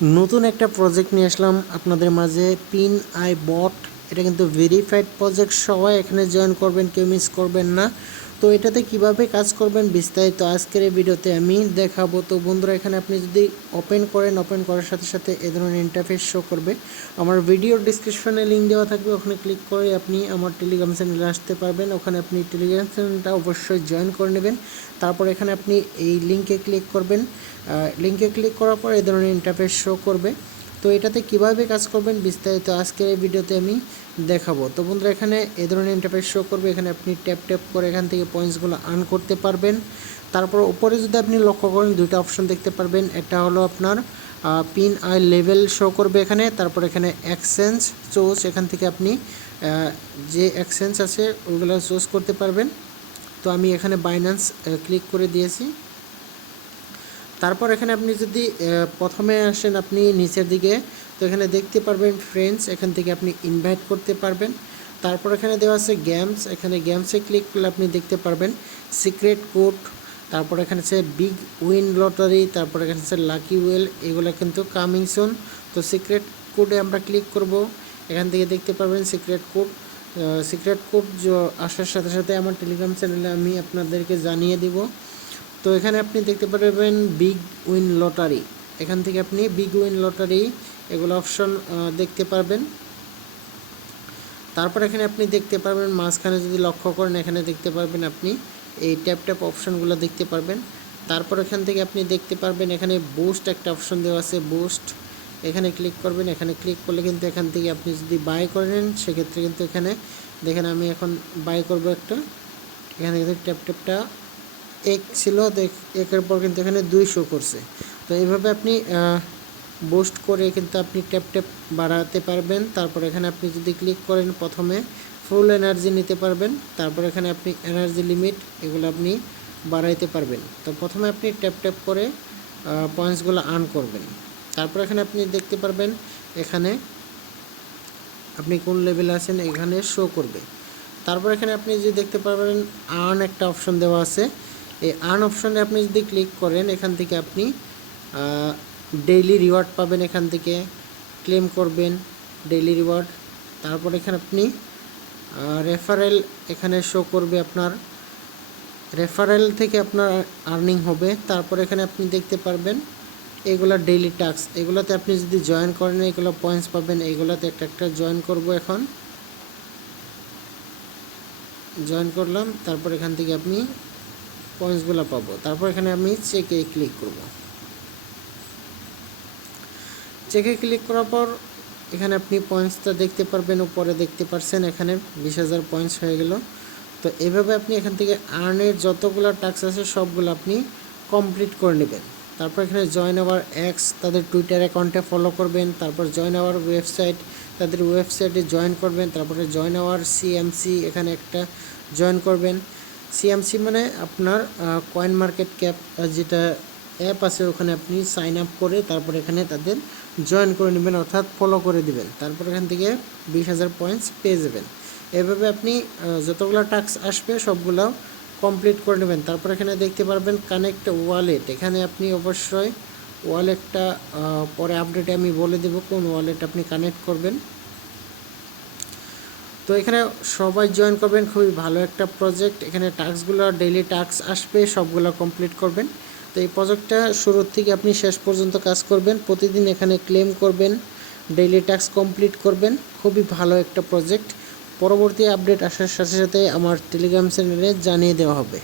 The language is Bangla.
নতুন একটা প্রজেক্ট নিয়ে আসলাম আপনাদের মাঝে, পিন আই বট। এটা কিন্তু ভেরিফাইড প্রজেক্ট, সবাই এখানে জয়েন করবেন, কেউ মিস করবেন না। তো এটাতে কিভাবে কাজ করবেন বিস্তারিত আজকের এই ভিডিওতে আমি দেখাবো। তো বন্ধুরা, এখানে আপনি যদি ওপেন করেন, ওপেন করার সাথে সাথে এ ধরনের ইন্টারফেস শো করবে। আমার ভিডিওর ডিসক্রিপশনে লিঙ্ক দেওয়া থাকবে, ওখানে ক্লিক করে আপনি আমার টেলিগ্রাম চ্যানেলে আসতে পারবেন। ওখানে আপনি টেলিগ্রাম চ্যানেলটা অবশ্যই জয়েন করে নেবেন। তারপর এখানে আপনি এই লিঙ্কে ক্লিক করবেন। লিঙ্কে ক্লিক করার পর এই ধরনের ইন্টারফেস শো করবে। তো এটাতে কিভাবে কাজ করবেন বিস্তারিত আজকের এই ভিডিওতে আমি দেখাবো। তো বন্ধুরা, এখানে এই ধরনের ইন্টারফেস শো করবে। এখানে আপনি ট্যাপ ট্যাপ করে এখান থেকে পয়েন্টসগুলো আর্ন করতে পারবেন। তারপর উপরে যদি আপনি লক্ষ্য করেন, দুইটা অপশন দেখতে পারবেন। একটা হলো আপনার পিন আই লেভেল শো করবে এখানে। তারপর এখানে এক্সচেঞ্জ চুজ, এখান থেকে আপনি যে এক্সচেঞ্জ আছে ওইগুলো চুজ করতে পারবেন। তো আমি এখানে বাইন্যান্স ক্লিক করে দিয়েছি। তারপর এখানে আপনি যদি প্রথমে আসেন আপনি নিচের দিকে, তো এখানে দেখতে পারবেন ফ্রেন্ডস, এখান থেকে আপনি ইনভাইট করতে পারবেন। তারপর এখানে দেওয়া আছে গেমস, এখানে গেমসে ক্লিক করলে আপনি দেখতে পারবেন সিক্রেট কোড। তারপর এখানে আছে বিগ উইন লটারি, তারপর এখানে আছে লাকি ওয়েল, এগুলো কিন্তু কামিং সুন। তো সিক্রেট কোডে আমরা ক্লিক করব। এখান থেকে দেখতে পারবেন সিক্রেট কোড। সিক্রেট কোড আসার সাথে সাথে আমার টেলিগ্রাম চ্যানেলে আমি আপনাদেরকে জানিয়ে দিব। তো এখানে আপনি দেখতে পারবেন বিগ উইন লটারি, এখান থেকে আপনি বিগ উইন লটারি এগুলো অপশন দেখতে পারবেন। তারপর এখানে আপনি দেখতে পারবেন মাঝখানে যদি লক্ষ্য করেন, এখানে দেখতে পারবেন আপনি এই ট্যাপ ট্যাপ অপশনগুলো দেখতে পারবেন। তারপর এখান থেকে আপনি দেখতে পারবেন এখানে বুস্ট একটা অপশন দেওয়া আছে, বুস্ট, এখানে ক্লিক করবেন। এখানে ক্লিক করলে কিন্তু এখান থেকে আপনি যদি বাই করেন সেক্ষেত্রে কিন্তু এখানে দেখেন আমি এখন বাই করব একটা। এখানে কিন্তু ট্যাপ ট্যাপটা এক ছিল, তো একের পর কিন্তু এখানে 2 শো করছে। তো এইভাবে আপনি বুস্ট করে কিন্তু আপনি ট্যাপ ট্যাপ বাড়াতে পারবেন। তারপর এখানে আপনি যদি ক্লিক করেন, প্রথমে ফুল এনার্জি নিতে পারবেন। তারপর এখানে আপনি এনার্জি লিমিট এগুলো আপনি বাড়াইতে পারবেন। তো প্রথমে আপনি ট্যাপ ট্যাপ করে পয়েন্টসগুলো আর্ন করবেন। তারপর এখানে আপনি দেখতে পারবেন এখানে আপনি কোন লেভেলে আছেন এখানে শো করবে। তারপর এখানে আপনি যদি দেখতে পারবেন আর্ন একটা অপশন দেওয়া আছে। এই আর্ন অপশনে আপনি যদি ক্লিক করেন, এখান থেকে আপনি ডেইলি রিওয়ার্ড পাবেন, এখান থেকে ক্লেম করবেন ডেইলি রিওয়ার্ড। তারপর এখানে আপনি রেফারেল এখানে শো করবে, আপনার রেফারেল থেকে আপনার আর্নিং হবে। তারপর এখানে আপনি দেখতে পারবেন এগুলো ডেইলি টাস্ক, এগুলোতে আপনি যদি জয়েন করেন এগুলো পয়েন্টস পাবেন। এইগুলোতে একটা একটা জয়েন করব, এখন জয়েন করলাম। তারপর এখান থেকে আপনি পয়েন্টসগুলো পাবো। তারপর এখানে আমি চেকে ক্লিক করব। চেকে ক্লিক করার পর এখানে আপনি পয়েন্টসটা দেখতে পারবেন, উপরে দেখতে পাচ্ছেন এখানে 20,000 পয়েন্টস হয়ে গেল। তো এভাবে আপনি এখান থেকে আর্নের যতগুলো টাস্ক আছে সবগুলো আপনি কমপ্লিট করে নেবেন। তারপর এখানে জয়েন আওয়ার এক্স, তাদের টুইটার অ্যাকাউন্টে ফলো করবেন। তারপর জয়েন আওয়ার ওয়েবসাইট, তাদের ওয়েবসাইটে জয়েন করবেন। তারপরে জয়েন আওয়ার সিএমসি, এখানে একটা জয়েন করবেন। সিএমসি মানে আপনার কয়েন মার্কেট ক্যাপ যেটা অ্যাপ আছে, ওখানে আপনি সাইন আপ করে তারপর এখানে তাদের জয়েন করে নেবেন, অর্থাৎ ফলো করে দিবেন। তারপর এখান থেকে 20,000 পয়েন্টস পেয়ে যাবেন। এভাবে আপনি যতগুলো টাস্ক আসবে সবগুলো কমপ্লিট করে নেবেন। তারপর এখানে দেখতে পারবেন কানেক্ট ওয়ালেট, এখানে আপনি অবশ্যই ওয়ালেটটা পরে আপডেটে আমি বলে দেব কোন ওয়ালেট আপনি কানেক্ট করবেন। তো এখানে সবাই জয়েন করবেন, খুবই ভালো একটা প্রজেক্ট। এখানে টাস্কগুলো ডেইলি টাস্ক আসবে, সবগুলো কমপ্লিট করবেন। তো এই প্রজেক্টটা শুরু থেকে আপনি শেষ পর্যন্ত কাজ করবেন, প্রতিদিন এখানে ক্লেম করবেন, ডেইলি টাস্ক কমপ্লিট করবেন। খুবই ভালো একটা প্রজেক্ট। পরবর্তী আপডেট আসার সাথে সাথে আমার টেলিগ্রাম চ্যানেলে জানিয়ে দেওয়া হবে।